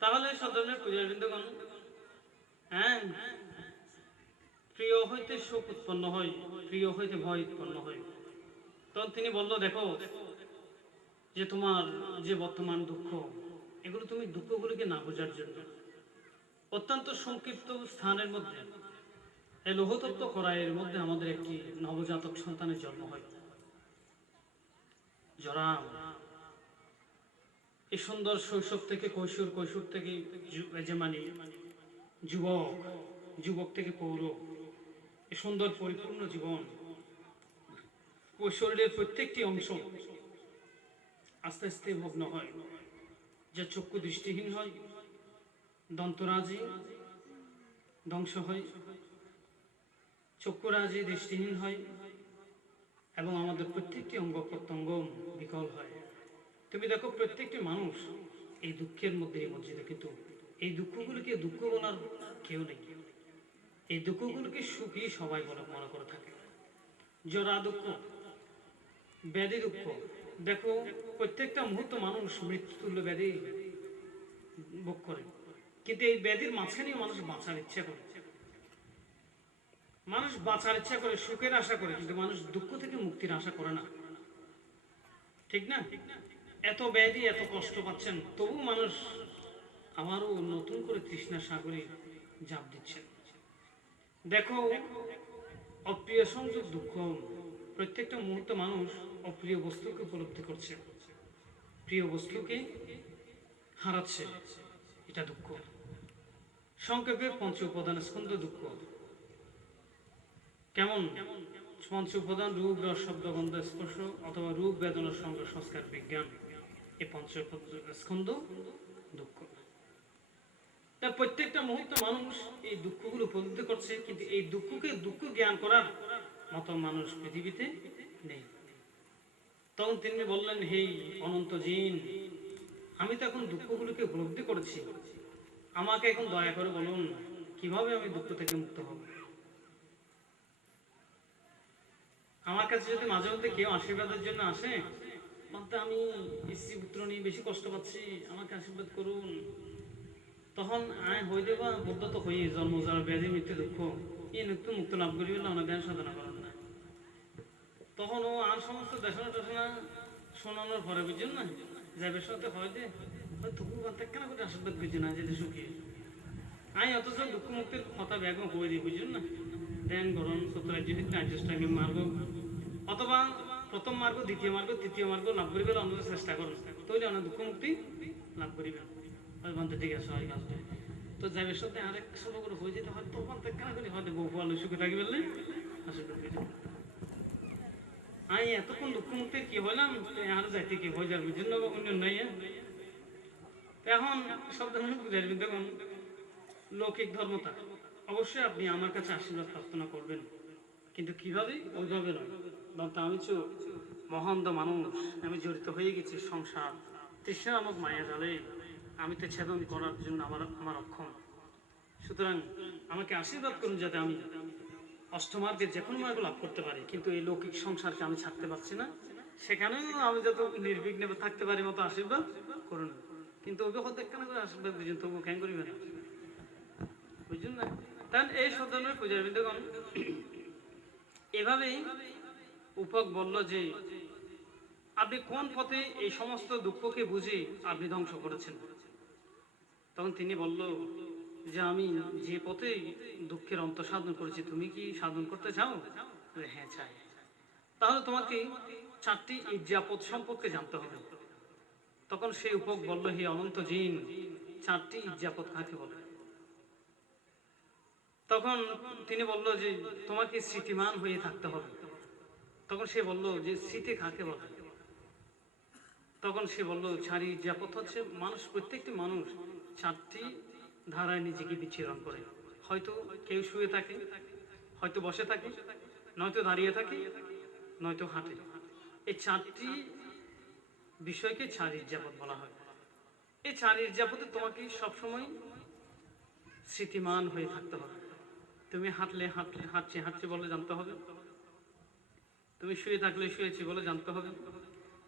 তাহলে সদনের পূজাবৃন্দগণ, হ্যাঁ, প্রিয় হইতে শোক উৎপন্ন হয়, প্রিয় হইতে ভয় উৎপন্ন হয়। তখন তিনি বলল, দেখো যে তোমার যে বর্তমান দুঃখ, এগুলো তুমি দুঃখগুলিকে না বোঝার জন্য অত্যন্ত সংক্ষিপ্ত স্থানের মধ্যে এই লৌহতত্ত্ব কড়াইয়ের মধ্যে আমাদের একটি নবজাতক সন্তানের জন্ম হয়। যারা এই সুন্দর শৈশব থেকে কৈশোর, কৈশোর থেকে মানে যুবক, যুবক থেকে পৌর, এই সুন্দর পরিপূর্ণ জীবন, ওই শরীরের প্রত্যেকটি অংশ আস্তে আস্তে ভগ্ন হয়। যে চক্ষু দৃষ্টিহীন হয়, দন্তরাজি ধ্বংস হয়, চক্ষুরাজি দৃষ্টিহীন হয় এবং আমাদের প্রত্যেকটি অঙ্গ প্রত্যঙ্গ বিকল হয়। তুমি দেখো, প্রত্যেকটি মানুষ এই দুঃখের মধ্যে নিমজ্জিত, কিন্তু এই দুঃখগুলিকে দুঃখ বলার কেউ নেই। এই দুঃখগুলিকে সুখী সবাই মনে করে থাকে। জরা দুঃখ, ব্যাধি দুঃখ, দেখো প্রত্যেকটা মুহূর্ত মানুষ মৃত্যুতুল্য ব্যাধি ভোগ করে, কিন্তু এই ব্যাধির মাঝখানেও মানুষ বাঁচার ইচ্ছা করে, মানুষ বাঁচার ইচ্ছা করে, সুখের আশা করে, কিন্তু মানুষ দুঃখ থেকে মুক্তির আশা করে না, ঠিক না? এত ব্যাধি, এত কষ্ট পাচ্ছেন, তবু মানুষ আবারও নতুন করে তৃষ্ণা সাগরে ঝাঁপ দিচ্ছেন। দেখো, অপ্রিয় সংযোগ দুঃখ, প্রত্যেকটা মুহূর্তে মানুষ অপ্রিয় বস্তুকে উপলব্ধি করছে, প্রিয় বস্তুকে হারাচ্ছে, এটা দুঃখ। সংক্ষেপে পঞ্চ উপাদান স্কন্ধ দুঃখ কেমন? পঞ্চ উপাদান রূপ, রস, শব্দ, গন্ধ, স্পর্শ অথবা রূপ, বেদনার সঙ্গে সংস্কার, বিজ্ঞান, এই পঞ্চ স্কন্ধ দুঃখ। তা প্রত্যেকটা মুহূর্তে মানুষ এই দুঃখগুলো উপলব্ধি করছে, কিন্তু এই দুঃখকে দুঃখ জ্ঞান করার মতো মানুষ পৃথিবীতে নেই। তখন তিনি বললেন, হে অনন্ত জিন, আমি তো এখন দুঃখগুলোকে উপলব্ধি করেছি, আমাকে এখন দয়া করে বলুন কিভাবে আমি দুঃখ থেকে মুক্ত হব। আমার কাছে যদি মাঝে মধ্যে কেউ আশীর্বাদের জন্য আসে, বলতে আমি স্ত্রী পুত্র নিয়ে বেশি কষ্ট পাচ্ছি, আমাকে আশীর্বাদ করুন, তখন আয় হয়ে দেবা বুদ্ধ তো হয়ে জন্ম যাওয়ার ব্যাধি মৃত্যু দুঃখ এই মৃত্যু মুক্ত লাভ করি বলে অনেক জ্ঞান সাধনা করেন না। তখন ও আর সমস্ত দেশনা টেশনা শোনানোর পরে বুঝছেন না, যাবে সাথে হয় দে তবু কেন করে আশীর্বাদ করছি না, যেতে সুখী আই অথচ দুঃখ মুক্তির কথা ব্যাগ হয়ে দিই, বুঝছেন না? ধ্যান গরম সত্যরাজ্যের মার্গ, অথবা প্রথম মার্গ, দ্বিতীয় মার্গ, তৃতীয় মার্গ লাভ করিবে অন্য চেষ্টা করুন, তৈরি অনেক দুঃখ মুক্তি লাভ করিবে। ঠিক আছে, হয় কাজ তো যাবে সাথে আরেক সময় করে হয়ে যেতে হয়, তখন কেন করে হয়তো বউ আলো সুখে থাকি বললে আশীর্বাদ করি। আমি এতক্ষণ দুঃখ মুক্তি কি হইলাম, আর যাইতে কি হয়ে যাবে, বুঝছেন না? অন্য নাই। এখন সব ধরনের বুঝাই দেখুন, লৌকিক ধর্মতা অবশ্যই আপনি আমার কাছে আশীর্বাদ প্রার্থনা করবেন, কিন্তু কিভাবে? ওইভাবে নয়। বলতে আমি তো মহান্ত মানুষ, আমি জড়িত হয়ে গেছি সংসার তৃষ্ণা নামক মায়া জালে, আমি তো ছেদন করার জন্য আমার অক্ষম। সুতরাং আমাকে আশীর্বাদ করুন যাতে আমি অষ্টমার্গের যে কোনো মার্গ লাভ করতে পারি, কিন্তু এই লৌকিক সংসারকে আমি ছাড়তে পারছি না, সেখানেও আমি যত নির্বিঘ্নে থাকতে পারি মতো আশীর্বাদ করুন। কিন্তু ওকে হতে কেন করে আশীর্বাদ বুঝুন, তবু কেন করিবে না, বুঝুন না? তাই এই সদনের পূজাবৃন্দগণ, এভাবেই উপক বলল যে আপনি কোন পথে এই সমস্ত দুঃখকে বুঝে আপনি ধ্বংস করেছেন। তখন তিনি বলল যে আমি যে পথে দুঃখের অন্ত সাধন করেছি, তুমি কি সাধন করতে চাও? হ্যাঁ চাই। তাহলে তোমাকে 4টি ইজ্জাপদ সম্পর্কে জানতে হবে। তখন সেই উপক বলল, হে অনন্ত জিন, 4টি ইজ্জাপদ কাকে বলে? তখন তিনি বলল যে তোমাকে স্মৃতিমান হয়ে থাকতে হবে। তখন সে বলল যে স্মৃতি কাকে বলে? তখন সে বলল, 4 ইজ্জাপদ হচ্ছে মানুষ, প্রত্যেকটি মানুষ 4টি ধারায় নিজেকে বিচ্ছিরণ করে। হয়তো কেউ শুয়ে থাকে, হয়তো বসে থাকে, নয়তো দাঁড়িয়ে থাকে, নয়তো হাঁটে। এই 4টি বিষয়কে 4 ইজ্জাপদ বলা হয়। এই 4 ইজ্জাপদে তোমাকে সবসময় স্মৃতিমান হয়ে থাকতে হবে। তুমি হাঁটলে হাঁটছে বলে জানতে হবে, তুমি শুয়ে থাকলে শুয়েছি বলে জানতে হবে,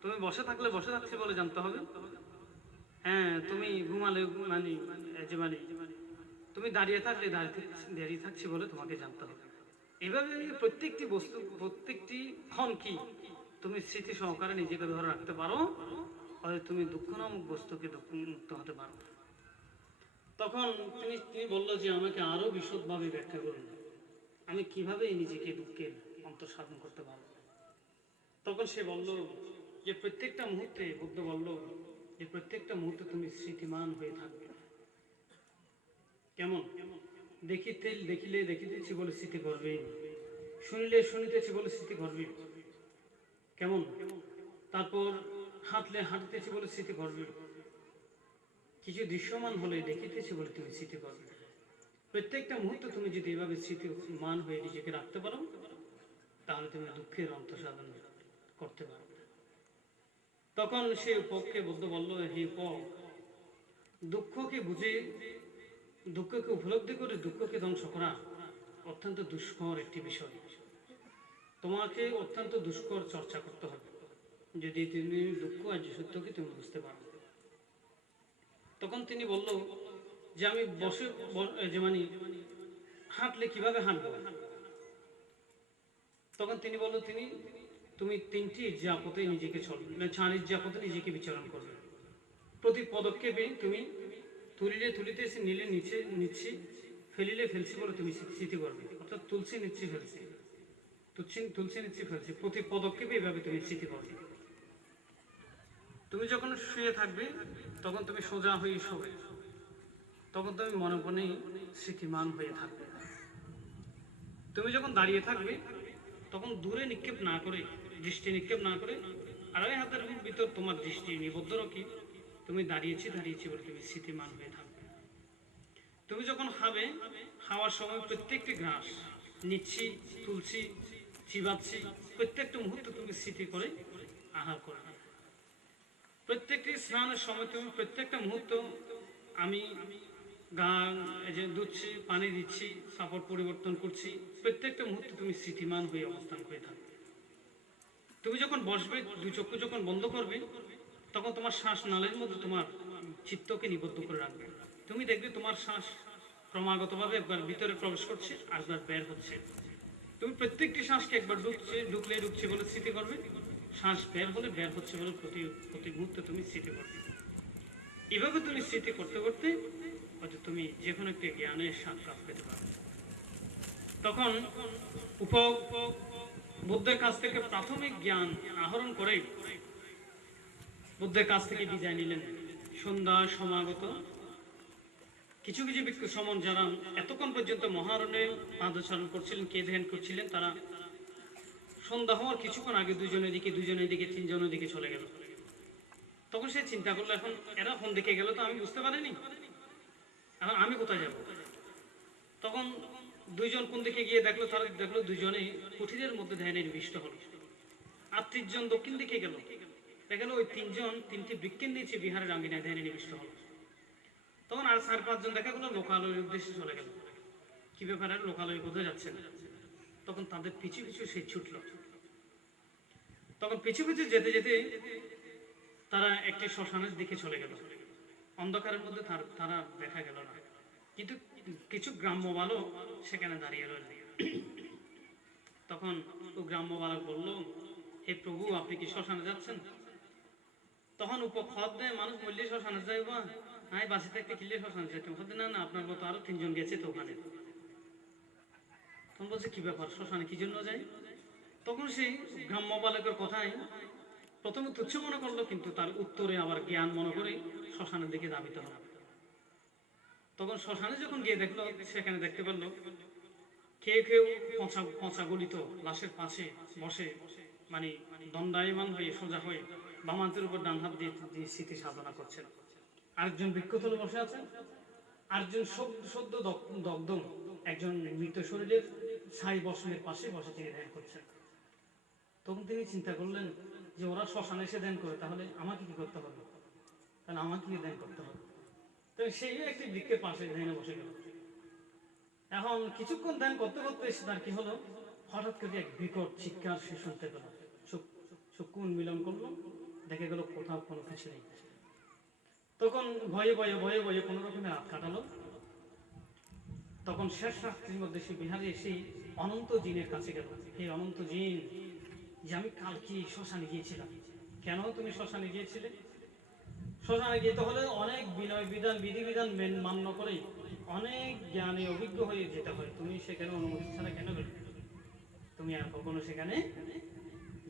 তুমি বসে থাকলে বসে থাকছি বলে জানতে হবে, হ্যাঁ তুমি ঘুমালে মানে যে মানে তুমি দাঁড়িয়ে থাকলে দাঁড়িয়ে থাকছি বলে তোমাকে জানতে হবে। এভাবে প্রত্যেকটি বস্তু, প্রত্যেকটি ক্ষণ কি তুমি স্মৃতি সহকারে নিজেকে ধরে রাখতে পারো, হয়তো তুমি দুঃখ নামক বস্তুকে দুঃখ মুক্ত হতে পারো। তখন তিনি তিনি বললো যে আমাকে আরো বিশদভাবে ব্যাখ্যা করুন, আমি কিভাবে নিজেকে দুঃখের অন্তঃসাধন করতে পারবো। তখন সে বলল যে প্রত্যেকটা মুহূর্তে, বুদ্ধ বলল যে প্রত্যেকটা মুহূর্তে তুমি স্মৃতিমান হয়ে থাকবে। কেমন? দেখিলে দেখিতেছি বলে স্মৃতি করবে, শুনিলে শুনিতেছি বলে স্মৃতি করবে। কেমন? তারপর হাঁটলে হাঁটতেছি বলে স্মৃতি করবে, কিছু দৃশ্যমান হলে দেখিতেছি বলে তুমি স্মৃতি করবে। প্রত্যেকটা মুহূর্তে তুমি যদি এভাবে স্মৃতিমান হয়ে নিজেকে রাখতে পারো, তাহলে তুমি দুঃখের অন্তঃসাধন করতে পারো। তখন সে পক্ষে বুদ্ধ বলল, হে পক, দুঃখকে বুঝে, দুঃখকে উপলব্ধি করে দুঃখকে ধ্বংস করা অত্যন্ত দুষ্কর একটি বিষয়। তোমাকে অত্যন্ত দুষ্কর চর্চা করতে হবে যদি তুমি দুঃখ আর সত্যকে তুমি বুঝতে পারো। তখন তিনি বলল যে আমি বসে যে মানে হাঁটলে কিভাবে হাঁটবো। তখন তিনি বলল তুমি তিনটি ইজ্জাপথে নিজেকে চলবে, মানে 4 ইজ্জাপথে নিজেকে বিচরণ করবে। প্রতি পদক্ষেপে তুমি তুলিলে তুলিতেছি, নিলে নিচে নিচ্ছি, ফেলিলে ফেলছি বলে তুমি স্মৃতি করবে। অর্থাৎ তুলছি নিচ্ছি ফেলছি, তুলছি নিচ্ছি ফেলছি, প্রতি পদক্ষেপে এভাবে তুমি স্মৃতি করবে। তুমি যখন শুয়ে থাকবে তখন তুমি সোজা হয়ে শোবে, তখন তুমি মনে মনে স্মৃতিমান হয়ে থাকবে। তুমি যখন দাঁড়িয়ে থাকবে তখন দূরে নিক্ষেপ না করে, দৃষ্টি নিক্ষেপ না করে 2.5 হাতের ভিতর তোমার দৃষ্টি নিবদ্ধ রাখি, তুমি দাঁড়িয়েছি বলে তুমি স্মৃতিমান হয়ে থাকবে। তুমি যখন খাবে, খাওয়ার সময় প্রত্যেকটি ঘাস নিচ্ছি, তুলছি, চিবাচ্ছি, প্রত্যেকটা মুহূর্ত তুমি স্মৃতি করে আহার করবে। প্রত্যেকটি স্নানের সময় তুমি প্রত্যেকটা মুহূর্ত আমি গান যে ধুচ্ছি, পানি দিচ্ছি, কাপড় পরিবর্তন করছি, প্রত্যেকটা মুহূর্তে তুমি স্মৃতিমান হয়ে অবস্থান করে থাকবে। তুমি যখন বসবে, দুই চক্ষু যখন বন্ধ করবে, তখন তোমার শ্বাস নালের মধ্যে তোমার চিত্তকে নিবদ্ধ করে রাখবে। তুমি দেখবে তোমার শ্বাস ক্রমাগতভাবে একবার ভিতরে প্রবেশ করছে, আরেকবার বের হচ্ছে। তুমি প্রত্যেকটি শ্বাসকে একবার ঢুকছে বলে স্মৃতি করবে, শ্বাস বের হলে বের হচ্ছে বলে প্রতি মুহূর্তে তুমি স্মৃতি করবে। এভাবে তুমি স্মৃতি করতে করতে হয়তো তুমি যে কোনো একটি জ্ঞানের স্বাদ লাভ পেতে পারবে। তখন বুদ্ধের কাছ থেকে প্রাথমিক জ্ঞান আহরণ করে বুদ্ধের কাছ থেকে বিদায় নিলেন। সন্ধ্যা সমাগত। কিছু কিছু ব্যক্তি সমন যারা এতক্ষণ পর্যন্ত মহারণ্যে পাদচারণ করছিলেন, কে ধ্যান করছিলেন, তারা সন্ধ্যা হওয়ার কিছুক্ষণ আগে দুজনের দিকে, তিনজনের দিকে চলে গেল। তখন সে চিন্তা করলো, এখন এরা ফোন দিকে গেল তো আমি বুঝতে পারিনি, এখন আমি কোথায় যাব। তখন দুইজন কোন দিকে গিয়ে দেখলো, তারা দেখলো দুজনেই কুঠিরের মধ্যে ধ্যানে নিবিষ্ট হলো। আর 3 জন দক্ষিণ দিকে গেল, দেখা গেল ওই 3 জন 3টি বৃক্ষের নিচে বিহারের আঙ্গিনায় ধ্যানে নিবিষ্ট হলো। তখন আর 4-5 জন দেখা গেলো লোকালয়ের উদ্দেশ্যে চলে গেল। কি ব্যাপারে লোকালয়ে কোথায় যাচ্ছেন? তখন তাদের পিছু পিছু সে ছুটল। তখন পিছু পিছু যেতে যেতে তারা একটি শ্মশানের দিকে চলে গেল। অন্ধকারের মধ্যে তারা দেখা গেল না, কিন্তু কিছু গ্রাম্য বালক সেখানে দাঁড়িয়ে রইল। তখন ও গ্রাম্য বালক বলল, হে প্রভু, আপনি কি শ্মশানে যাচ্ছেন? তখন উপখত দেয়, মানুষ বললে শ্মশানে যাই বা আমি বাসি থাকতে কিনলে শ্মশানে যাইতাম। না না, আপনার মতো আরো 3 জন গেছে তো ওখানে। তখন বলছে, কি ব্যাপার, শ্মশানে কি জন্য যাই? তখন সেই গ্রাম্য বালকের কথাই প্রথমে তুচ্ছ মনে করলো, কিন্তু তার উত্তরে আবার জ্ঞান মনে করে শ্মশানের দিকে ধাবিত হলো। তখন শ্মশানে যখন গিয়ে দেখলো, সেখানে দেখতে পেল কেউ পচা গলিত লাশের পাশে বসে, মানে দণ্ডায়মান হয়ে সোজা হয়ে বামান্তের উপর ডান হাত দিয়ে স্মৃতি সাধনা করছেন। আরেকজন বৃক্ষতলে বসে আছেন, আরেকজন সদ্য দগ্ধ একজন মৃত শরীরের ছাই বসনের পাশে বসে তিনি ধ্যান করছেন। তখন তিনি চিন্তা করলেন যে ওরা শ্মশানে এসে ধ্যান করে, তাহলে আমাকে কি করতে হবে, তাহলে আমাকে কি ধ্যান করতে হবে। তো সেই একটি বৃক্ষের পাশে ধ্যানে বসে গেল। এখন কিছুক্ষণ ধ্যান করতে করতে এসে তার কি হলো, হঠাৎ করে এক বিকট চিৎকার সে শুনতে পেল। চোখ চক্ষু উন্মিলন করলো, দেখে গেল কোথাও কোনো কিছু নেই। তখন ভয়ে ভয়ে ভয়ে ভয়ে কোনো রকমে রাত কাটালো। তখন শেষ রাত্রির মধ্যে সে বিহারে এসে অনন্ত জিনের কাছে গেল। হে অনন্ত জিন, যে আমি কালকে শ্মশানে গিয়েছিলাম। কেন তুমি শ্মশানে গিয়েছিলে? শ্মশানে যেতে হলে অনেক বিনয় বিধান বিধিবিধান মান্য করে অনেক জ্ঞানে অভিজ্ঞ হয়ে যেতে হয়। তুমি সেখানে অনুমতি ছাড়া কেন গেলে? তুমি আর কখনো সেখানে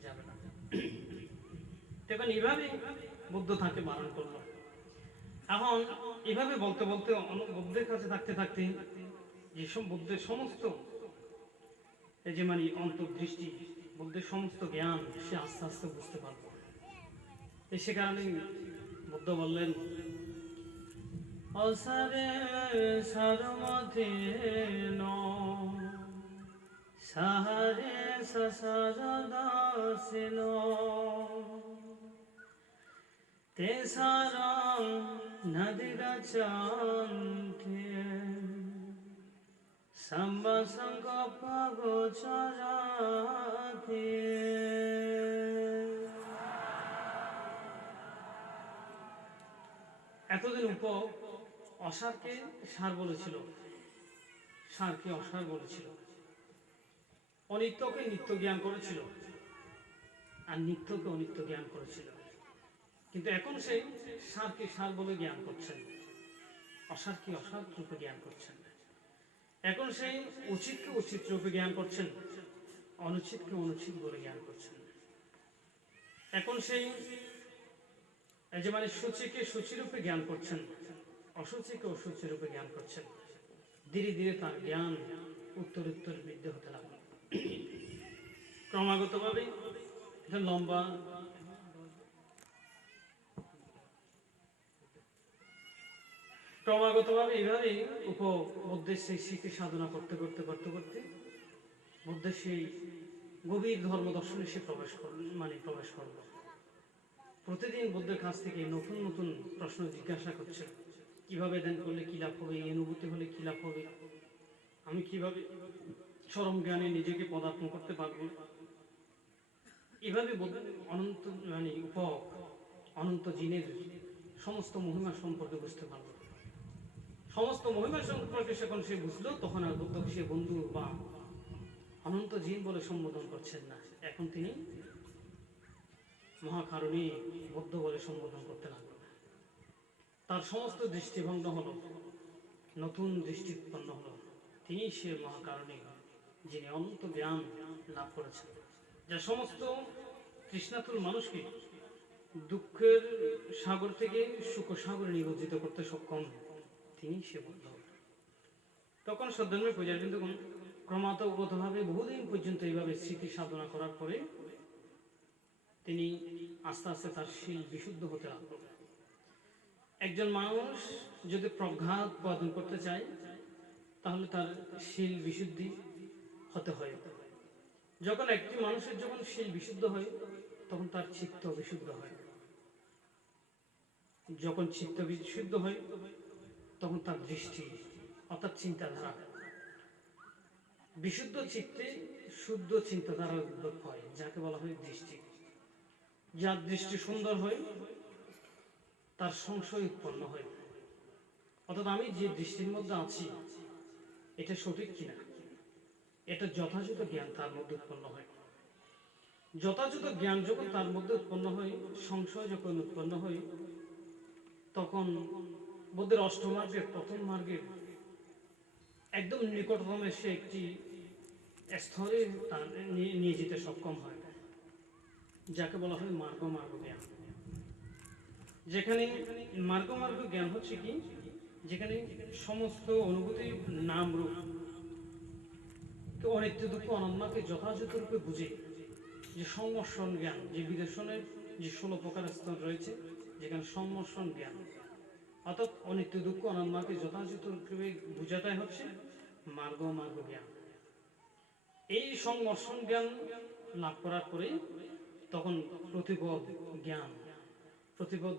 যাবে না। তখন এইভাবে বুদ্ধ তাকে বারণ করলো। এখন এভাবে বলতে বলতে বুদ্ধের কাছে থাকতে থাকতে যেসব বুদ্ধের সমস্ত এই যে মানে অন্তর্দৃষ্টি, বুদ্ধের সমস্ত জ্ঞান সে আস্তে আস্তে বুঝতে পারবে। সে কারণে বুদ্ধ বললেন, অসারে সারমতে ন সাহারে সসারদাসিন তেসারং নদিগচ্ছন্তি সম্বসঙ্গপগোচরাতি। এতদিন অসারকে সার বলেছিল, সারকে অসার বলেছিল, অনিত্যকে নিত্য জ্ঞান করেছিল, আর নিত্যকে অনিত্য জ্ঞান করেছিল। কিন্তু এখন সেই সারকে সার বলে জ্ঞান করছেন, অসারকে অসার রূপে জ্ঞান করছেন। এখন সেই উচিতকে উচিত রূপে জ্ঞান করছেন, অনুচিতকে অনুচিত বলে জ্ঞান করছেন। এখন সেই এই যে মানে সূচিকে সূচিরূপে জ্ঞান করছেন, অসুচিকে অসুচি রূপে জ্ঞান করছেন। ধীরে ধীরে তার জ্ঞান উত্তরোত্তর বৃদ্ধি হতে লাগলো। ক্রমাগতভাবে এটা লম্বা এইভাবেই বুদ্ধের সেই স্মৃতি সাধনা করতে করতে করতে করতে বুদ্ধের সেই গভীর ধর্ম দর্শনে সে প্রবেশ করল। প্রতিদিন বুদ্ধের কাছ থেকে নতুন নতুন প্রশ্ন জিজ্ঞাসা করছে। কিভাবে ধ্যান করলে কি লাভ হবে, এই অনুভূতি হলে কি লাভ হবে, আমি কিভাবে চরম জ্ঞানে নিজেকে পদার্পণ করতে পারবো। এভাবে অনন্ত অনন্ত জিনের সমস্ত মহিমা সম্পর্কে বুঝতে পারলো। সমস্ত মহিমা সম্পর্কে যখন সে বুঝলো, তখন আর বুদ্ধকে সে বন্ধু বা অনন্ত জিন বলে সম্বোধন করছেন না। এখন তিনি মহাকারণী বুদ্ধ বলে সম্বোধন করতে লাগলো। তার সমস্ত দৃষ্টিভঙ্গ হলো, নতুন দৃষ্টি উৎপন্ন হলো। তিনি সে মহাকারণী, যিনি অনন্ত জ্ঞান লাভ করেছেন, যা সমস্ত তৃষ্ণাতুর মানুষকে দুঃখের সাগর থেকে সুখ সাগরে নিমজ্জিত করতে সক্ষম। তিনি সে বুদ্ধ। তখন শ্রদ্ধাময় পূজার কিন্তু ক্রমাগতভাবে বহুদিন পর্যন্ত এইভাবে স্মৃতি সাধনা করার পরে তিনি আস্তে আস্তে তার শীল বিশুদ্ধ হতে লাগলো। একজন মানুষ যদি প্রজ্ঞা উৎপাদন করতে চায়, তাহলে তার শীল বিশুদ্ধি হতে হয়। যখন একটি মানুষের যখন শীল বিশুদ্ধ হয়, তখন তার চিত্ত বিশুদ্ধ হয়। যখন চিত্ত বিশুদ্ধ হয়, তখন তার দৃষ্টি অর্থাৎ চিন্তাধারা, বিশুদ্ধ চিত্তে শুদ্ধ চিন্তাধারার উদ্ভব হয়, যাকে বলা হয় দৃষ্টি। যার দৃষ্টি সুন্দর হয়, তার সংশয় উৎপন্ন হয়, অর্থাৎ আমি যে দৃষ্টির মধ্যে আছি এটা সঠিক কিনা, এটা যথাযথ জ্ঞান তার মধ্যে উৎপন্ন হয়। যথাযথ জ্ঞান যখন তার মধ্যে উৎপন্ন হয়, সংশয় যখন উৎপন্ন হয়, তখন বুদ্ধের অষ্টমার্গের প্রথম মার্গের একদম নিকটতম সে একটি স্তরে নিয়ে যেতে সক্ষম হয়, যাকে বলা হয় মার্গ জ্ঞান। যেখানে মার্গ জ্ঞান হচ্ছে কি, যেখানে সমস্ত অনুভূতি নাম রূপ অনিত্য দুঃখ অনন্যাকে যথাযথ রূপে বুঝে, যে সম্মর্ষণ জ্ঞান, যে বিদর্শনের যে 16 প্রকার স্তর রয়েছে, যেখানে সম্মর্ষণ জ্ঞান অর্থাৎ অনিত্য দুঃখ অনন্যাকে যথাযথ রূপে বোঝাটাই হচ্ছে মার্গ জ্ঞান। এই সম্মর্ষণ জ্ঞান লাভ করার পরে তখন প্রতিপদ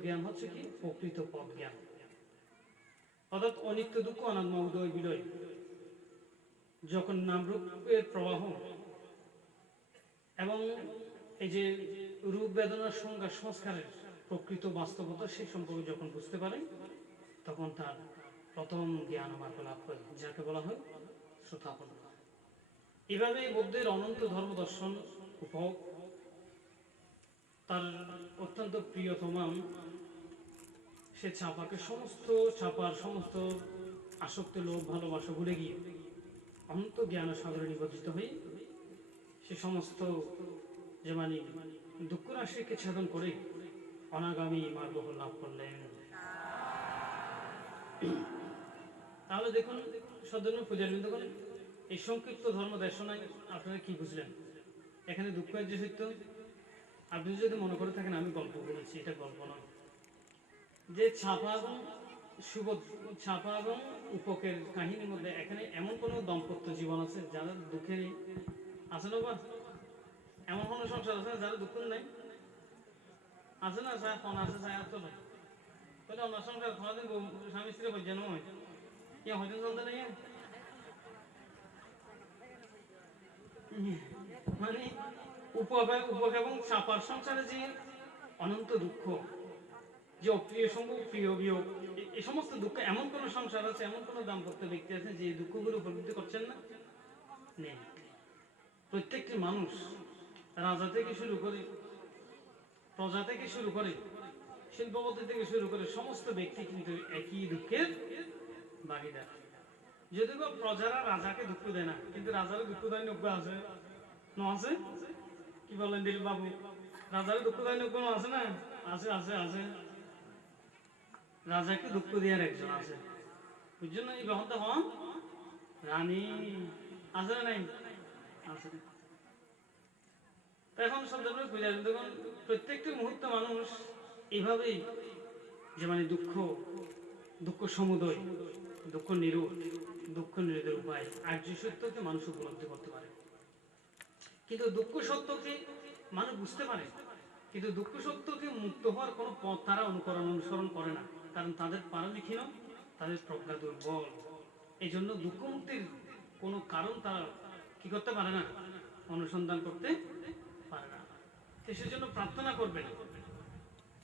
জ্ঞান হচ্ছে কি প্রকৃত পদ জ্ঞান, অর্থাৎ অনিত্য দুঃখ অনাত্ম উদয় বিলয়, যখন নামরূপের প্রবাহ এবং এই যে রূপ বেদনার সংজ্ঞা সংস্কারের প্রকৃত বাস্তবতা সেই সম্পর্কে যখন বুঝতে পারে তখন তার প্রথম জ্ঞান মার্গ লাভ হয়, যাকে বলা হয় শ্রোতাপন্ন। এভাবে বুদ্ধের অনন্ত ধর্ম দর্শন উপভোগ তার অত্যন্ত প্রিয়তমা সে ছাপার সমস্ত আসক্ত লোভ ভালোবাসা ভুলে গিয়ে অনন্ত জ্ঞান সাগরে নিবজ্জিত হয়ে সে সমস্ত যে মানে দুঃখ রাশিকে ছেদন করে অনাগামী মার্গ লাভ করলেন। তাহলে দেখুন সদন্য পূজারী, দেখুন এই সংক্ষিপ্ত ধর্ম দেশনায় আপনারা কি বুঝলেন? এখানে দুঃখের যে সত্য, আপনি যদি মনে করে থাকেন আমি গল্প বলেছি, এটা গল্প নয়। যে ছাপা এবং উপকের কাহিনীর মধ্যে এখানে এমন কোনো দাম্পত্য জীবন আছে যারা দুঃখে নেই? আছে না? বা এমন কোনো সংসার আছে যারা দুঃখ নেই? আছে না? স্যার ফোন আছে স্যার, তো তাহলে আমার সংসার কোনোদিন স্বামী স্ত্রী হয়ে নয়, ইয়ে হয়তো চলতে নেই। মানে উপভোগ এবং চাপার সংসারে যে অনন্ত দুঃখ, যে অপ্রিয় সঙ্গ প্রিয় বিয়োগ, এই সমস্ত দুঃখ, এমন কোন সংসার আছে, এমন কোন দাম্পত্য ব্যক্তি আছে যে দুঃখগুলো উপলব্ধি করছেন না? নেই। প্রত্যেকটি মানুষ রাজা থেকে শুরু করে, প্রজা থেকে শুরু করে, শিল্পপতি থেকে শুরু করে সমস্ত ব্যক্তি কিন্তু একই দুঃখের ভাগিদার। যদিও বা প্রজারা রাজাকে দুঃখ দেয় না, কিন্তু রাজারও দুঃখ দেয় নব্য আছে, আছে? কি বলেন দিলীপ বাবু? রাজারও দুঃখ দেয় নব্য আছে না? আছে আছে আছে। রাজাকে দুঃখ দেওয়ার একজন আছে, বুঝছেন না? এই ব্যাপারটা হন রানী আছে না? নাই আছে। এখন সন্তানের পূজা দেখুন প্রত্যেকটি মুহূর্তে মানুষ এইভাবেই যে মানে দুঃখ সমুদয়, দুঃখ নিরোধের উপায় আর্য সত্যকে মানুষ উপলব্ধি করতে পারে। কিন্তু দুঃখ সত্যকে মানুষ বুঝতে পারে, কিন্তু দুঃখ সত্যকে মুক্ত হওয়ার কোনো পথ তারা অনুসরণ করে না, কারণ তাদের পারমিক্ষীণ, তাদের প্রজ্ঞা দুর্বল। এই জন্য দুঃখ মুক্তির কোনো কারণ তারা কি করতে পারে না, অনুসন্ধান করতে পারে না। সেজন্য প্রার্থনা করবেন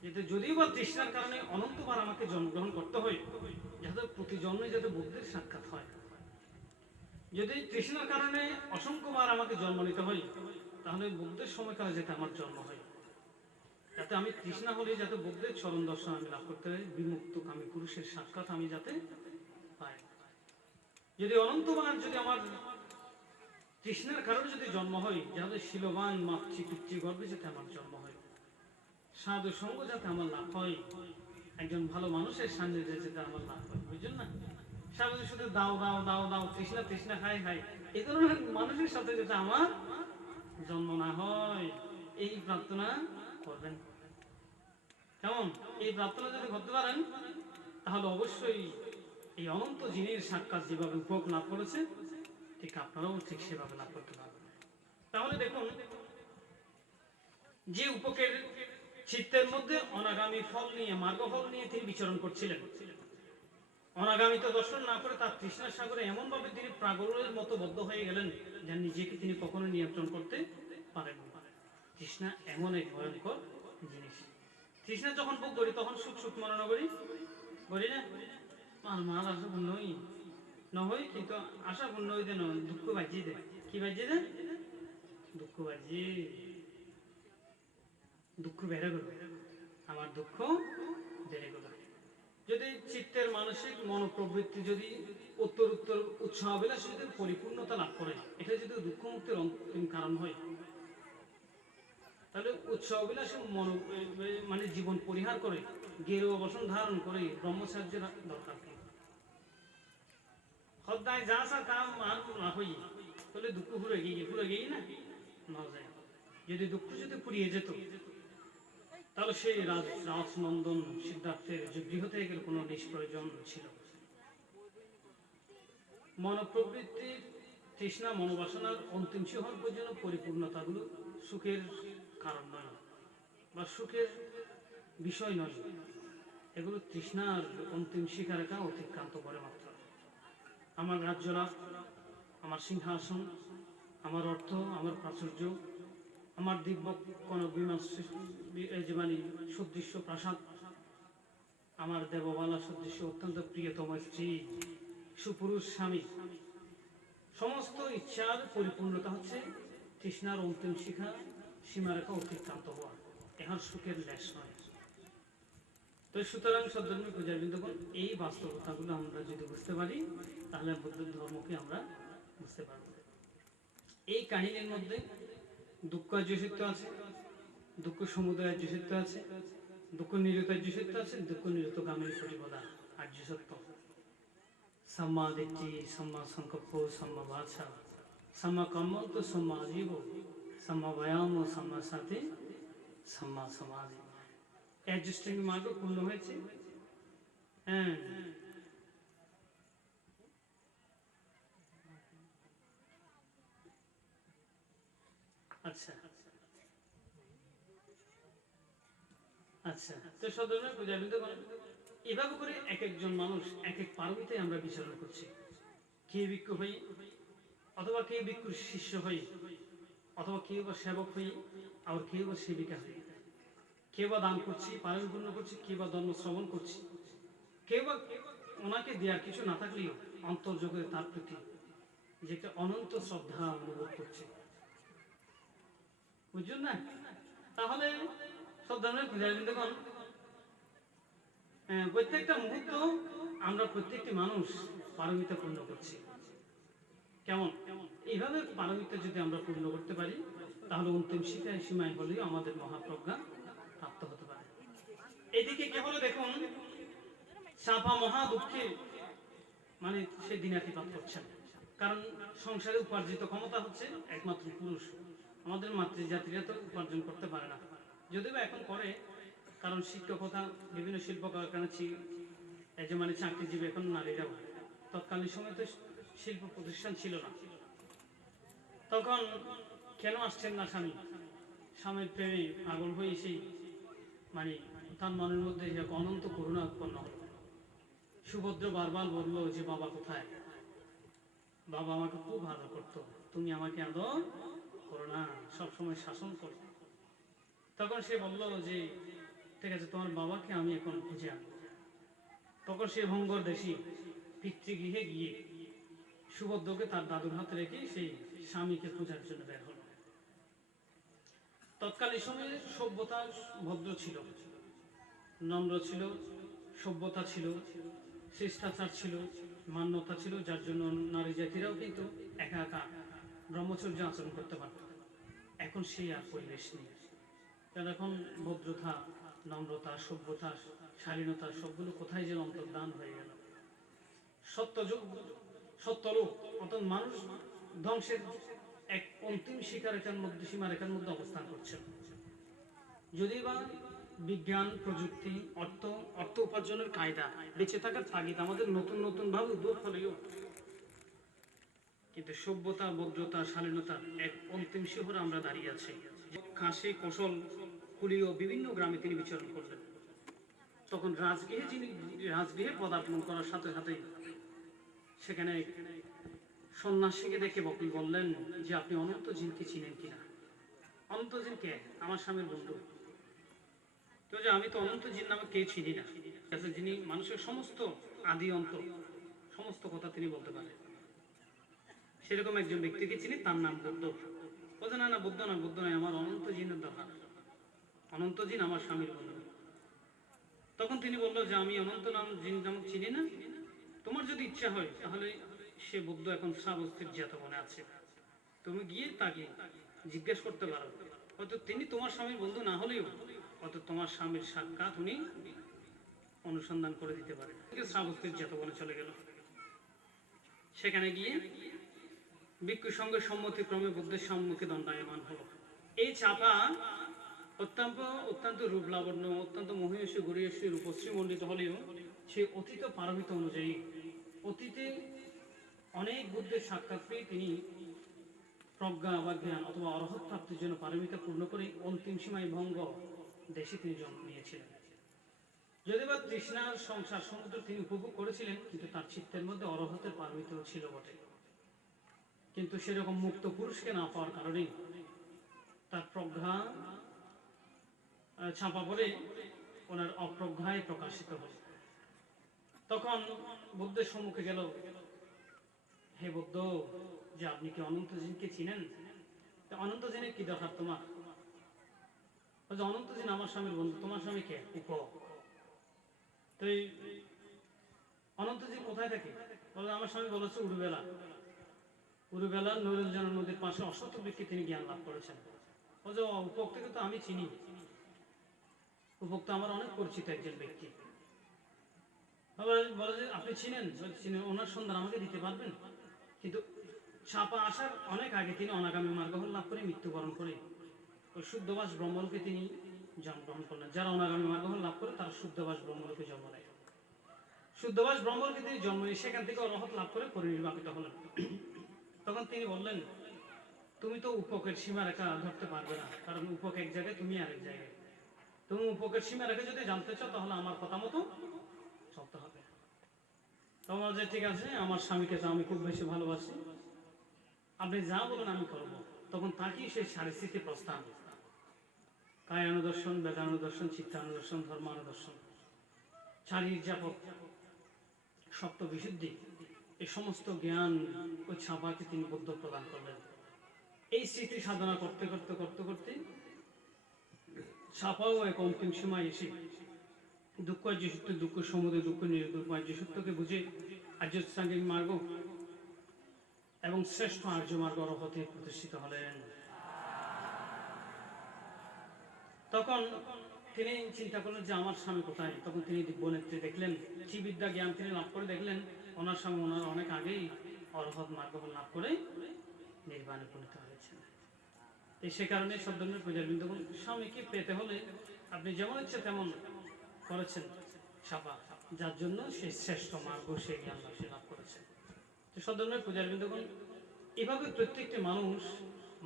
যাতে যদিও বা তৃষ্ণার কারণে অনন্তবার আমাকে জন্মগ্রহণ করতে হয়, যাতে প্রতি জন্মে যাতে বুদ্ধের সাক্ষাৎ হয়। যদি তৃষ্ণার কারণে অসংখ্যবার আমাকে জন্ম নিতে হয়, তাহলে বুদ্ধের সময়কালে যাতে আমার জন্ম হয়, যাতে আমি তৃষ্ণা হলে যাতে বুদ্ধের চরণ দর্শন আমি লাভ করতে পারি, বিমুক্ত কামী পুরুষের সাক্ষাৎ আমি যাতে পাই। যদি অনন্তবার যদি আমার তৃষ্ণার কারণে যদি জন্ম হয়, যাতে শিলবান পিতৃগর্ভে যাতে আমার জন্ম হয়, সাধু সঙ্গ যাতে আমার লাভ হয়, একজন ভালো মানুষের সান্নিধ্যে যাতে আমার লাভ হয়, বুঝলেন না? সাধু শুধু দাও দাও দাও দাও, তৃষ্ণা খাই খাই, এই ধরনের মানুষের সাথে যাতে আমার জন্ম না হয়, এই প্রার্থনা করবেন। কেমন? এই প্রার্থনা যদি করতে পারেন তাহলে অবশ্যই এই অনন্ত জিনের সাক্ষাৎ যেভাবে উপভোগ লাভ করেছে, ঠিক আপনারাও ঠিক সেভাবে লাভ করতে পারবেন। তাহলে দেখুন, যে উপকের চিত্তের মধ্যে অনাগামী ফল নিয়ে, মার্গফল নিয়ে তিনি বিচরণ করছিলেন, অনাগামিত দর্শন না করে তার তৃষ্ণার সাগরে এমন ভাবে তিনি প্রাগরের মতো বদ্ধ হয়ে গেলেন যে নিজেকে তিনি কখনো নিয়ন্ত্রণ করতে পারেন না। তৃষ্ণা এমন এক ভয়ঙ্কর জিনিস। তৃষ্ণা যখন ভোগ করি তখন সুখ মনে না করি না, মার আশা পূর্ণ নহই, কিন্তু আশা পূর্ণ হইতে নয়, দুঃখ বাজিয়ে দেয়। কি বাজিয়ে দেয়? দুঃখ বাজিয়ে, দুঃখ বেড়ে গেল, আমার দুঃখ বেড়ে গেল। যদি চিত্তের মানসিক মনোপ্রবৃত্তি যদি উত্তর উৎসাহ বিলাস যদি পরিপূর্ণতা লাভ করে, এটা যদি দুঃখ মুক্তির অন্তিম কারণ হয়, তাহলে উৎসাহ বিলাস মানে জীবন পরিহার করে গেরু অবসন ধারণ করে ব্রহ্মচার্যের দরকার কি? সদায় যা আসা তা না হই, তাহলে দুঃখ ফুরে গিয়ে না যায়। যদি দুঃখ যদি ফুরিয়ে যেত, তাহলে সেই রাজনন্দন সিদ্ধার্থের যে গৃহ থেকে কোনো নিষ্প্রয়োজন ছিল। মনোপ্রবৃত্তির তৃষ্ণা মনোবাসনার অন্তিম শিহর পর্যন্ত পরিপূর্ণতাগুলো সুখের কারণ নয় বা সুখের বিষয় নয়, এগুলো তৃষ্ণার অন্তিম শিখারেখা অতিক্রান্ত করে মাত্র। আমার রাজ্য লাভ, আমার সিংহাসন, আমার অর্থ, আমার প্রাচুর্য, আমার দিব্য কোন বিমান যে মানে সদৃশ্য প্রাসাদ, আমার দেববালা সদৃশ্য অত্যন্ত প্রিয়তম স্ত্রী, সুপুরুষ স্বামী, সমস্ত ইচ্ছার পরিপূর্ণতা হচ্ছে তৃষ্ণার অন্তিম শিখা সীমারেখা অতিক্রান্ত হওয়া, ইহার সুখের লেশ নয়। তো সুতরাং সদ্ধর্মী পূজার বিন্দুগণ, এই বাস্তবতাগুলো আমরা যদি বুঝতে পারি তাহলে বুদ্ধ ধর্মকে আমরা বুঝতে পারব। এই কাহিনীর মধ্যে দুঃখ আর্যসত্য আছে, দুঃখ সমুদয় আর্যসত্য আছে, দুঃখ নিরত আর্যসত্য আছে, দুঃখ নিরত গামী প্রতিপদা আর্যসত্য। सम्मा दिट्ठी, सम्मा संकल्प, सम्मा वाचा, सम्मा कम्मंत, सम्मा आजीव, सम्मा व्यायाम, सम्मा साथी, सम्मा समाधि। एडजस्टिंग मार्ग पूर्ण হয়েছে। হ্যাঁ, আচ্ছা আচ্ছা, তো সদরমে পূজাবিন্দু করেন। এভাবে করে এক একজন মানুষ এক এক পারমিতে আমরা বিচরণ করছি। কে ভিক্ষু হই, অথবা কে ভিক্ষুর শিষ্য হই, অথবা কেউ বা সেবক হই, আবার কেউ বা সেবিকা হই। কেউ বা দান করছি, পালন পূর্ণ করছি, কেউ বা ধর্ম শ্রবণ করছি, কেউ বা ওনাকে দেওয়ার কিছু না থাকলেও অন্তর্যোগে তার প্রতি যে একটা অনন্ত শ্রদ্ধা অনুভব করছে, বুঝছেন না? তাহলে শ্রদ্ধাময় পূজাবিন্দগণ, প্রত্যেকটা মুহূর্ত আমরা প্রত্যেকটি মানুষ পারমিতা পূর্ণ করছি। কেমন? এইভাবে পারমিতা যদি আমরা পূর্ণ করতে পারি তাহলে অন্তিম শিখায় সীমায় হলেও আমাদের মহাপ্রজ্ঞা প্রাপ্ত হতে পারে। এদিকে কেবল দেখুন চাপা মহা দুঃখে মানে সে দিনাতিপাত করছেন, কারণ সংসারে উপার্জিত ক্ষমতা হচ্ছে একমাত্র পুরুষ। আমাদের মাতৃজাতিরা তো উপার্জন করতে পারে না, যদিও বা এখন করে, কারণ শিক্ষকতা বিভিন্ন শিল্প কারখানা এই যে মানে চাকরিজীবী এখন নারীরাও। তৎকালীন সময় তো শিল্প প্রতিষ্ঠান ছিল না। তখন কেন আসছেন না স্বামী? স্বামীর প্রেমে পাগল হয়ে সেই মানে তার মনের মধ্যে এক অনন্ত করুণা উৎপন্ন হল। সুভদ্র বারবার বলল যে বাবা কোথায়? বাবা আমাকে খুব ভালো করতো, তুমি আমাকে আদর করো না, সবসময় শাসন করো। তখন সে বলল যে ঠিক আছে, তোমার বাবাকে আমি এখন খুঁজে আনবো। তখন সে ভঙ্গর দেশি পিতৃগৃহে গিয়ে সুভদ্রকে তার দাদুর হাতে রেখে সেই স্বামীকে খোঁজার জন্য বের হল। তৎকালীন সময়ে সভ্যতা ভদ্র ছিল, নম্র ছিল, সভ্যতা ছিল, শিষ্টাচার ছিল, মান্যতা ছিল, যার জন্য নারী জাতিরাও কিন্তু একা একা ব্রহ্মচর্য আচরণ করতে পারত। এখন সেই আর পরিবেশ নেই, কারণ এখন ভদ্রতা, নম্রতা, সভ্যতা, শালীনতা সবগুলো কোথায় যেন অন্তর্ধান হয়ে গেল। সত্যযুগ, সত্যলোক, অর্থাৎ মানুষ ধ্বংসের এক অন্তিম সীমারেখার মধ্যে অবস্থান করছে। যদি বা বিজ্ঞান, প্রযুক্তি, অর্থ উপার্জনের কায়দা, বেঁচে থাকার তাগিদ আমাদের নতুন নতুন ভাবে উদ্ভব হলেও কিন্তু সভ্যতা, ভদ্রতা, শালীনতার এক অন্তিম শিখরে আমরা দাঁড়িয়ে আছি। কাশী, কৌশল, কুলীয় বিভিন্ন গ্রামে তিনি বিচরণ করলেন। তখন রাজগৃহে পদার্পণ করার সাথে সাথে সেখানে সন্ন্যাসীকে দেখে বকিল বললেন যে আপনি অনন্ত জিনকে চিনেন কিনা? অনন্ত জিন কে? আমার স্বামীর বন্ধু। তো যে আমি তো অনন্ত জিন নামে কে চিনি না, যিনি মানুষের সমস্ত আদি অন্ত সমস্ত কথা তিনি বলতে পারেন, সেরকম একজন ব্যক্তিকে চিনি, তার নাম বুদ্ধ। বলছে না না, বুদ্ধ নয়, বুদ্ধ নয়, আমার অনন্ত জিনের দরকার, অনন্ত জিন আমার স্বামীর বন্ধু। তখন তিনি বললো যে আমি অনন্ত নাম জিন নামক চিনি না, তোমার যদি ইচ্ছা হয় তাহলে সে বুদ্ধ এখন শ্রাবস্তির জ্ঞাতবনে আছে, তুমি গিয়ে তাকে জিজ্ঞেস করতে পারো, হয়তো তিনি তোমার স্বামীর বন্ধু না হলেও হয়তো তোমার স্বামীর সাক্ষাৎ উনি অনুসন্ধান করে দিতে পারে। শ্রাবস্তির জ্ঞাতবনে চলে গেল। সেখানে গিয়ে ভিক্ষু সঙ্গে সম্মতিক্রমে বুদ্ধের সম্মুখে দণ্ডায়মান হলো। এই চাপা অত্যন্ত অত্যন্ত রূপ লাবণ্য, অত্যন্ত মহিষী গরিয়সী রূপশ্রী মণ্ডিত হলেও সে অতীত পারমিত অনুযায়ী অতীতে অনেক বুদ্ধের সাক্ষাৎ পেয়ে তিনি প্রজ্ঞা বা জ্ঞান অথবা অরহত প্রাপ্তির জন্য পারমিতা পূর্ণ করে অন্তিম সীমায় ভঙ্গ দেশে তিনি জন্ম নিয়েছিলেন। যদিও বা তৃষ্ণার সংসার সমুদ্র তিনি উপভোগ করেছিলেন, কিন্তু তার চিত্তের মধ্যে অরহতের পারমিতাও ছিল বটে। কিন্তু সেরকম মুক্ত পুরুষকে না পাওয়ার কারণে তার প্রজ্ঞা ছাপা পড়ে ওনার অপ্রজ্ঞায় প্রকাশিত হল। তখন বুদ্ধের সম্মুখে গেল, হে বুদ্ধ, যে আপনি কি অনন্তজিনকে চিনেন? অনন্তজিনের কি দরকার তোমার? বলছে অনন্তজিন আমার স্বামীর বন্ধু, তোমার স্বামী কে? উপ। তো অনন্তজিন কোথায় থাকে? বলে আমার স্বামী বলেছে উরুবেলা। উরুবেলা নৈরুলজানা নদীর পাশে অশ্বত্থ বৃক্ষে তিনি জ্ঞান লাভ করেছেন। বলছে উপক থেকে তো আমি চিনি, উপক তো আমার অনেক পরিচিত একজন ব্যক্তি। বলে যে আপনি চিনেন? চিনেন, ওনার সন্ধান আমাকে দিতে পারবেন? কিন্তু ছাপা আসার অনেক আগে তিনি অনাগামী মার্গ লাভ করে মৃত্যুবরণ করে ওই শুদ্ধবাস ব্রহ্মলোকে তিনি জন্মগ্রহণ করলেন। যারা অনাগামী মার্গ লাভ করে তারা শুদ্ধবাস ব্রহ্মলোকে জন্ম নেয়। শুদ্ধবাস ব্রহ্মলোকে তিনি জন্ম নিয়ে সেখান থেকে অরহত লাভ করে পরিনির্বাপিত হলেন। তখন তিনি বললেন, তুমি তো উপকের সীমারেখা ধরতে পারবে না, কারণ উপক এক জায়গায়, তুমি আরেক জায়গায়। তুমি উপকের সীমারেখা যদি জানতে চাও তাহলে আমার কথা মতো চলতে হবে। তোমার যে ঠিক আছে, আমার স্বামীকে তো আমি খুব বেশি ভালোবাসি, আপনি যা বলেন আমি করব। তখন তাকেই সেই সারিস্থিতি প্রস্তাব, কায়ানুদর্শন, বেদানুদর্শন, চিত্তানুদর্শন, ধর্মানুদর্শন, চারির্যাপক, সপ্ত বিশুদ্ধি, এই সমস্ত জ্ঞান ওই ছাপাকে তিনি বুদ্ধ প্রদান করলেন। এই স্মৃতি সাধনা করতে করতে করতে করতে ছাপাও এক অন্তিম সময় এসে দুঃখ আর্য সত্য, দুঃখ সমুদয়, দুঃখ নিরুদ্ধ আর্য সত্যকে বুঝে আর্য সাঙ্গিক মার্গ এবং শ্রেষ্ঠ আর্য মার্গ অরহতে প্রতিষ্ঠিত হলেন। তখন তিনি চিন্তা করলেন যে আমার স্বামী কোথায়? তখন তিনি দিব্যনেত্রী দেখলেন, শ্রীবিদ্যা জ্ঞান তিনি লাভ করে দেখলেন ওনার স্বামী ওনার অনেক আগেই অরহত মার্গ লাভ করে নির্বাণে উপনীত হয়েছেন। সে কারণে সদ্যমের পূজারবৃন্দ স্বামীকে পেতে হলে আপনি যেমন ইচ্ছে তেমন করেছেন ছাপা, যার জন্য সেই শ্রেষ্ঠ মার্গ সে জ্ঞান লাভ করেছেন। তো সদ্যমের পূজারবৃন্দগণ, এভাবে প্রত্যেকটি মানুষ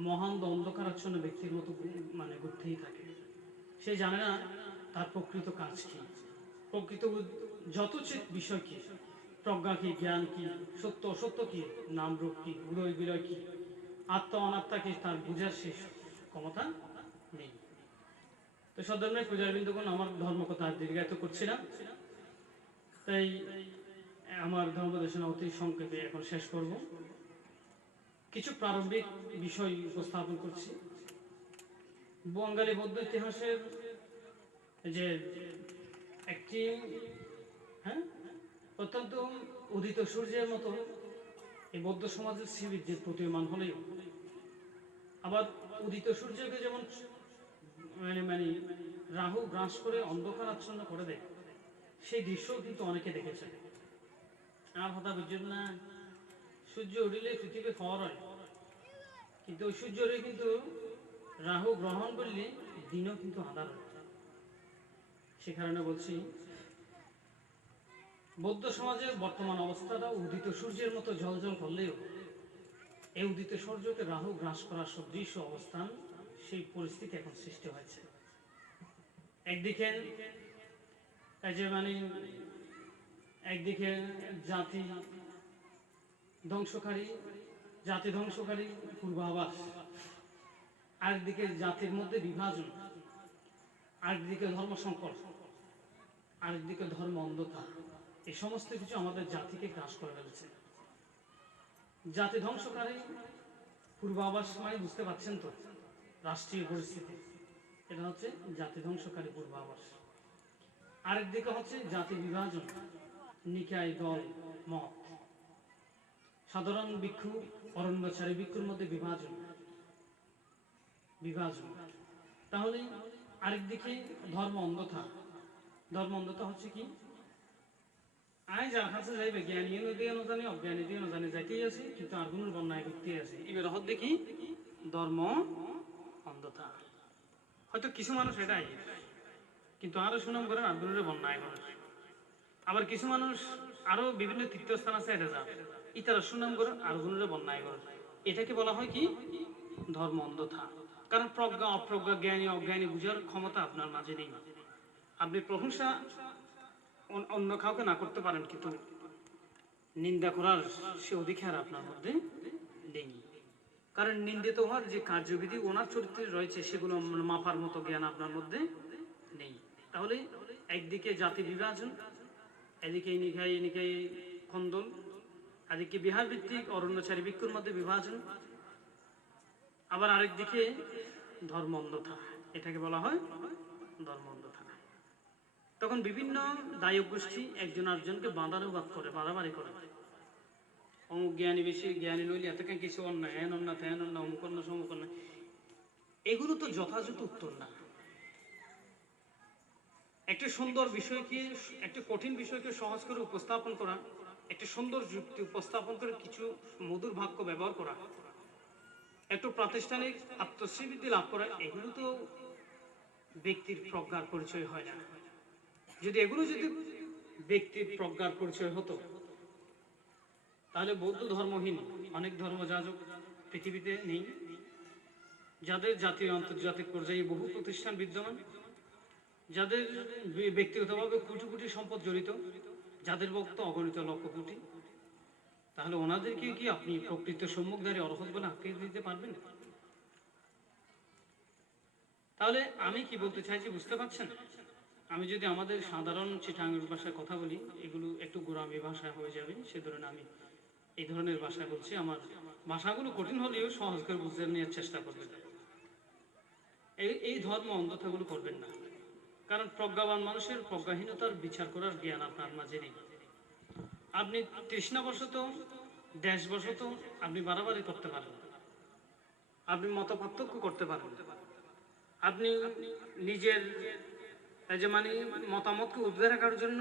মহান অন্ধকারাচ্ছন্ন ব্যক্তির মতো মানে ঘুরতেই থাকে। সে জানে না তার প্রকৃত কাজ কি, প্রকৃত যথোচিত বিষয় কি, প্রজ্ঞা কি, জ্ঞান কি, সত্য অসত্য কি, নাম রূপ কি, উদয় বিলয় কি, আত্মা অনাত্মা কি, তার বুঝার শেষ ক্ষমতা নেই। তো সধর্মের পূজারবৃন্দগণ, আমার ধর্মকথা দীর্ঘায়িত করছি না, তাই আমার ধর্মদেশনা অতি সংক্ষেপে এখন শেষ করব। কিছু প্রারম্ভিক বিষয় উপস্থাপন করছি। বাঙালি বৌদ্ধ ইতিহাসের যে একটি অত্যন্ত উদিত সূর্যের মতো এই বৌদ্ধ সমাজের শ্রীবৃদ্ধির প্রতীয়মান হলেও আবার উদিত সূর্যকে যেমন মানে রাহু গ্রাস করে অন্ধকার আচ্ছন্ন করে দেয়, সেই দৃশ্যও কিন্তু অনেকে দেখেছে। আর কথা বুঝছেন না, সূর্য উঠিলে পৃথিবী ফর হয়, কিন্তু ওই সূর্যরে কিন্তু রাহু গ্রহণ করলে দিনও কিন্তু আধার হয়। সে কারণে বলছি, বৌদ্ধ সমাজের বর্তমান অবস্থাটা উদিত সূর্যের মতো ঝলঝল করলেও এই উদিত সূর্যকে রাহু গ্রাস করার সদৃশ্য অবস্থান, সেই পরিস্থিতি এখন সৃষ্টি হয়েছে। একদিকে একদিকে জাতি ধ্বংসকারী পূর্বাভাস, আরেকদিকে জাতির মধ্যে বিভাজন, আরেকদিকে ধর্ম সংকট, আরেকদিকে ধর্ম অন্ধতা, এই সমস্ত কিছু আমাদের জাতিকে গ্রাস করে ফেলেছে। জাতি ধ্বংসকারী পূর্বাভাস মানে বুঝতে পারছেন তো, রাষ্ট্রীয় পরিস্থিতি, এটা হচ্ছে জাতি ধ্বংসকারী পূর্বাভাস। আরেকদিকে হচ্ছে জাতি বিভাজন, নিকায়, দল, মত, সাধারণ ভিক্ষু, অরণ্যচারী ভিক্ষুর মধ্যে বিভাজন। তাহলে আরেকদিকে ধর্ম অন্ধতা হচ্ছে কি, আয় যার কাছে যাইবে জ্ঞানী দিয়ে জানি, অজ্ঞানী দিয়ে জানি, যাইতেই আছে, কিন্তু আগুনের বন্যায় ঘুরতেই আছে। এবার হত দেখি ধর্ম অন্ধতা। হয়তো কিছু মানুষ এটাই, কিন্তু আরো সুনাম করেন আগুনের বন্যায় করেন। আবার কিছু মানুষ আরো বিভিন্ন তীর্থস্থান আছে, এটা যা ইতারা সুনাম করেন আগুনের বন্যায় করেন। এটাকে বলা হয় কি, ধর্ম অন্ধতা। কারণ প্রজ্ঞা অপ্রজ্ঞা, জ্ঞানী অজ্ঞানী বুঝার ক্ষমতা আপনার মাঝে নেই। আপনি প্রশংসা অন্য কাউকে না করতে পারেন, কিন্তু নিন্দা করার সে অধিকার আপনার মধ্যে নেই। কারণ নিন্দিত হওয়ার যে কার্যবিধি ওনার চরিত্রে রয়েছে সেগুলো মাপার মতো জ্ঞান আপনার মধ্যে নেই। তাহলে একদিকে জাতি বিভাজন, এদিকে নিকায় নিকায় খন্দন, এদিকে বিহার ভিত্তিক অরণ্যচারী ভিক্ষুর মধ্যে বিভাজন, আবার আরেকদিকে ধর্ম অন্ধতা, এটাকে বলা হয় ধর্ম অন্ধতা। তখন বিভিন্ন দায়ক গোষ্ঠী একজন আরেকজনকে বাঁধানুবাদ করে, বাড়াবাড়ি করে। অমুক জ্ঞানী বেশি, জ্ঞানী নইলে এত কিছু অন্যায়, হ্যান অন্যায় ত্যান অন্যায়, অমুক অন্যায় সমুক অন্যায়, এগুলো তো যথাযথ উত্তর না। একটা সুন্দর বিষয়কে, একটা কঠিন বিষয়কে সহজ করে উপস্থাপন করা, একটা সুন্দর যুক্তি উপস্থাপন করে কিছু মধুর বাক্য ব্যবহার করা, একটু প্রাতিষ্ঠানিক আত্মস্বীকৃতি লাভ করা, এগুলো তো ব্যক্তির প্রজ্ঞার পরিচয় হয় না। যদি এগুলো যদি ব্যক্তির প্রজ্ঞার পরিচয় হতো, তাহলে বৌদ্ধ ধর্মহীন অনেক ধর্মযাজক পৃথিবীতে নেই, যাদের জাতীয় আন্তর্জাতিক পর্যায়ে বহু প্রতিষ্ঠান বিদ্যমান, যাদের ব্যক্তিগতভাবে কোটি কোটি সম্পদ জড়িত, যাদের ভক্ত অগণিত লক্ষ কোটি, তাহলে ওনাদেরকে কি আপনি প্রকৃত সম্মুখধারী অরহত বলে আঁকিয়ে দিতে পারবেন? তাহলে আমি কি বলতে চাইছি বুঝতে পারছেন? আমি যদি আমাদের সাধারণ চিটাঙ্গের ভাষায় কথা বলি, এগুলো একটু গোড়ামি ভাষায় হয়ে যাবে, সে ধরনের আমি এই ধরনের ভাষা বলছি। আমার ভাষাগুলো কঠিন হলেও সহজ করে বুঝতে নেওয়ার চেষ্টা করবেন। এই ধর্ম অন্ধতাগুলো করবেন না, কারণ প্রজ্ঞাবান মানুষের প্রজ্ঞাহীনতার বিচার করার জ্ঞান আপনার মাঝে নেই। আপনি তৃষ্ণাবশত, দেশবশত আপনি বাড়াবাড়ি করতে পারেন, আপনি মত পার্থক্য করতে পারেন, আপনি নিজের যে মানে মতামতকে উদ্ধার রাখার জন্য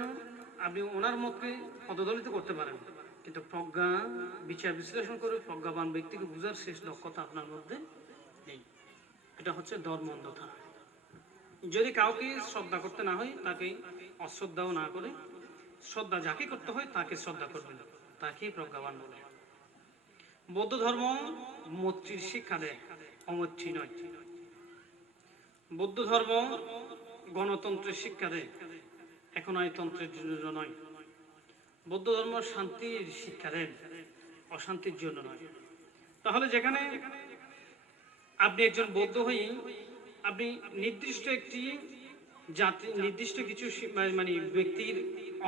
আপনি ওনার মতকে পদদলিত করতে পারেন, কিন্তু প্রজ্ঞা বিচার বিশ্লেষণ করে প্রজ্ঞাবান ব্যক্তিকে বোঝার শেষ দক্ষতা আপনার মধ্যে নেই। এটা হচ্ছে ধর্ম অন্ধতা। যদি কাউকে শ্রদ্ধা করতে না হয়, তাকে অশ্রদ্ধাও না করে শ্রদ্ধা যাকে করতে হয় তাকে শ্রদ্ধা করবেন, তাকেই প্রজ্ঞাবান বলে। বৌদ্ধ ধর্ম মৈত্রীর শিক্ষা দেয়, অমৈত্রী নয়। বৌদ্ধ ধর্ম গণতন্ত্রের শিক্ষা দেয়, একনায়তন্ত্রের জন্য নয়। বৌদ্ধ ধর্ম শান্তির শিক্ষা দেন, অশান্তির জন্য নয়। তাহলে যেখানে আপনি একজন বৌদ্ধ হয়ে আপনি নির্দিষ্ট একটি জাতি, নির্দিষ্ট কিছু মানে ব্যক্তির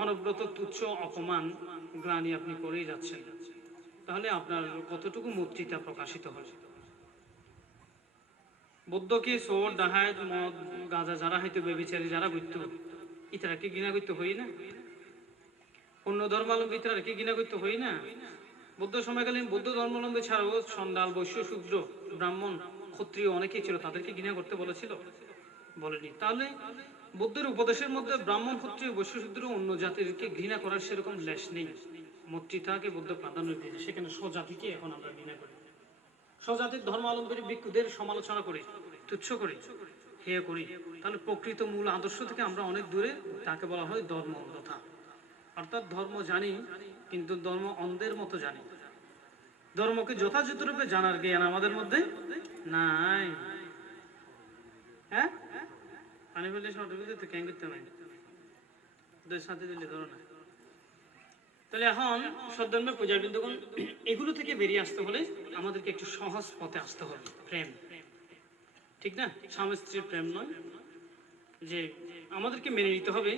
অনব্রত তুচ্ছ অপমান গ্লানি আপনি করেই যাচ্ছেন, তাহলে আপনার কতটুকু মৈত্রীতা প্রকাশিত হয়? বৌদ্ধকে সোর ডাহাত মদ গাঁজা যারা হয়তো বেবিচারী যারা বৈত্য, ইতারাকে ঘৃণা করতে হই না? অন্য ধর্মাবলম্বী ইতারাকে ঘৃণা করতে হই না? বৌদ্ধ সময়কালীন বৌদ্ধ ধর্মাবলম্বী ছাড়াও সন্ডাল, বৈশ্য, শূদ্র, ব্রাহ্মণ, ক্ষত্রিয় অনেকেই ছিল, তাদেরকে ঘৃণা করতে বলেছিল? বলেনি। তাহলে বুদ্ধের উপদেশের মধ্যে ব্রাহ্মণ, ক্ষত্রিয়, বৈশ্য, শূদ্র অন্য জাতিকে ঘৃণা করার সেরকম লেশ নেই। মৈত্রীতাকে বুদ্ধ প্রাধান্য দিয়েছে, সেখানে স্বজাতিকে এখন আমরা ঘৃণা করি, স্বজাতির ধর্মাবলম্বী ভিক্ষুদের সমালোচনা করি, তুচ্ছ করি, হেয় করি। তাহলে প্রকৃত মূল আদর্শ থেকে আমরা অনেক দূরে, তাকে বলা হয় ধর্ম অন্ধতা। অর্থাৎ ধর্ম জানি কিন্তু ধর্ম অন্ধের মতো জানি, ধর্মকে যথাযথ রূপে জানার জ্ঞান আমাদের মধ্যে নাই। হ্যাঁ, পানি বললে শর্টের ভিতরে তো ক্যাং করতে পারি, সাথে দিলে ধরো না। তাহলে এখন সদ্ধর্মের পূজার বিন্দুগণ, এগুলো থেকে বেরিয়ে আসতে হলে আমাদেরকে একটু সহজ পথে আসতে হবে। প্রেম, ঠিক না? স্বামী স্ত্রীর প্রেম নয়, যে আমাদেরকে মেনে নিতে হবে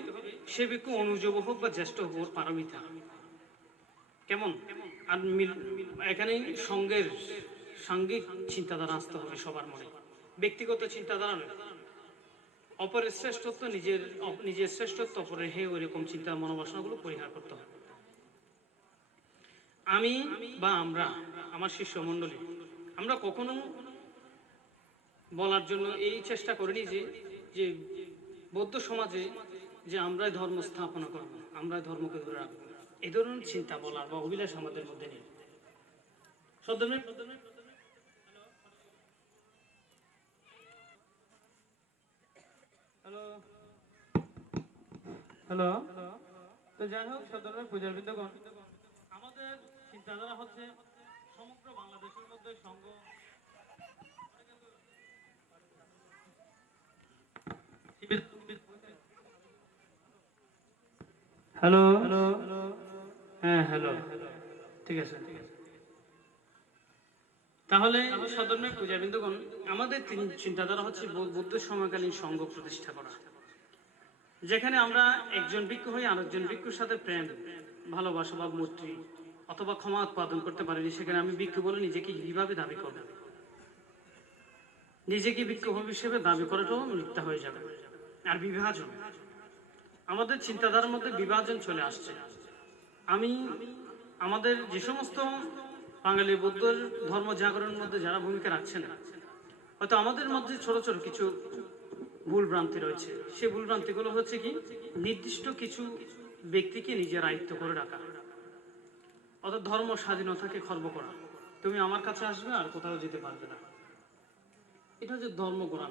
সে ভিক্ষু অনুযোগ হোক বা জ্যেষ্ঠ হোক, ওর পারমিতা কেমন। আর এখানে সঙ্গের সাঙ্গিক চিন্তাধারা আসতে হবে সবার মনে, ব্যক্তিগত চিন্তাধারা নয়। অপরের শ্রেষ্ঠত্ব, নিজের শ্রেষ্ঠত্ব অপরের হে, ওইরকম চিন্তা মনোবাসনাগুলো পরিহার করতে হবে। আমি বা আমরা, আমার শিষ্য মণ্ডলী, আমরা কখনো বলার জন্য এই চেষ্টা করিনি যে বৌদ্ধ সমাজে যে আমরাই ধর্ম স্থাপনা করব, আমরাই ধর্মকে ধরে রাখবো, এই ধরনের চিন্তা বলার বা অভিলাষ আমাদের মধ্যে নেই। হ্যালো, তো যাই হোক সদরের পূজার বিন্দুগণ, আমাদের চিন্তাধারা হচ্ছে সমগ্র বাংলাদেশের মধ্যে সংঘ। হ্যালো, হ্যাঁ হ্যালো, ঠিক আছে। তাহলে সদর্মে পূজাবিন্দুগণ, আমাদের তিন চিন্তাধারা হচ্ছে বুদ্ধ সময়কালীন সংঘ প্রতিষ্ঠা করা, যেখানে আমরা একজন ভিক্ষু হয়ে আরেকজন ভিক্ষুর সাথে প্রেম, ভালোবাসা বা মৈত্রী অথবা ক্ষমা উৎপাদন করতে পারিনি, সেখানে আমি ভিক্ষু বলে নিজেকে কিভাবে দাবি করব? নিজেকে ভিক্ষু হিসেবে দাবি করাটাও মিথ্যা হয়ে যাবে। আর বিভাজন, আমাদের চিন্তাধারার মধ্যে বিভাজন চলে আসছে। আমি আমাদের যে সমস্ত বাঙালি বৌদ্ধ ধর্ম জাগরণের মধ্যে যারা ভূমিকা রাখছেন, হয়তো আমাদের মধ্যে ছোট ছোট কিছু ভুল ভ্রান্তি রয়েছে। সেই ভুল ভ্রান্তিগুলো হচ্ছে কি, নির্দিষ্ট কিছু ব্যক্তিকে নিজের আয়ত্ত করে রাখা, অর্থাৎ ধর্ম স্বাধীনতাকে খর্ব করা। তুমি আমার কাছে আসবে আর কোথাও যেতে পারবে না, এটা হচ্ছে ধর্ম গোড়া।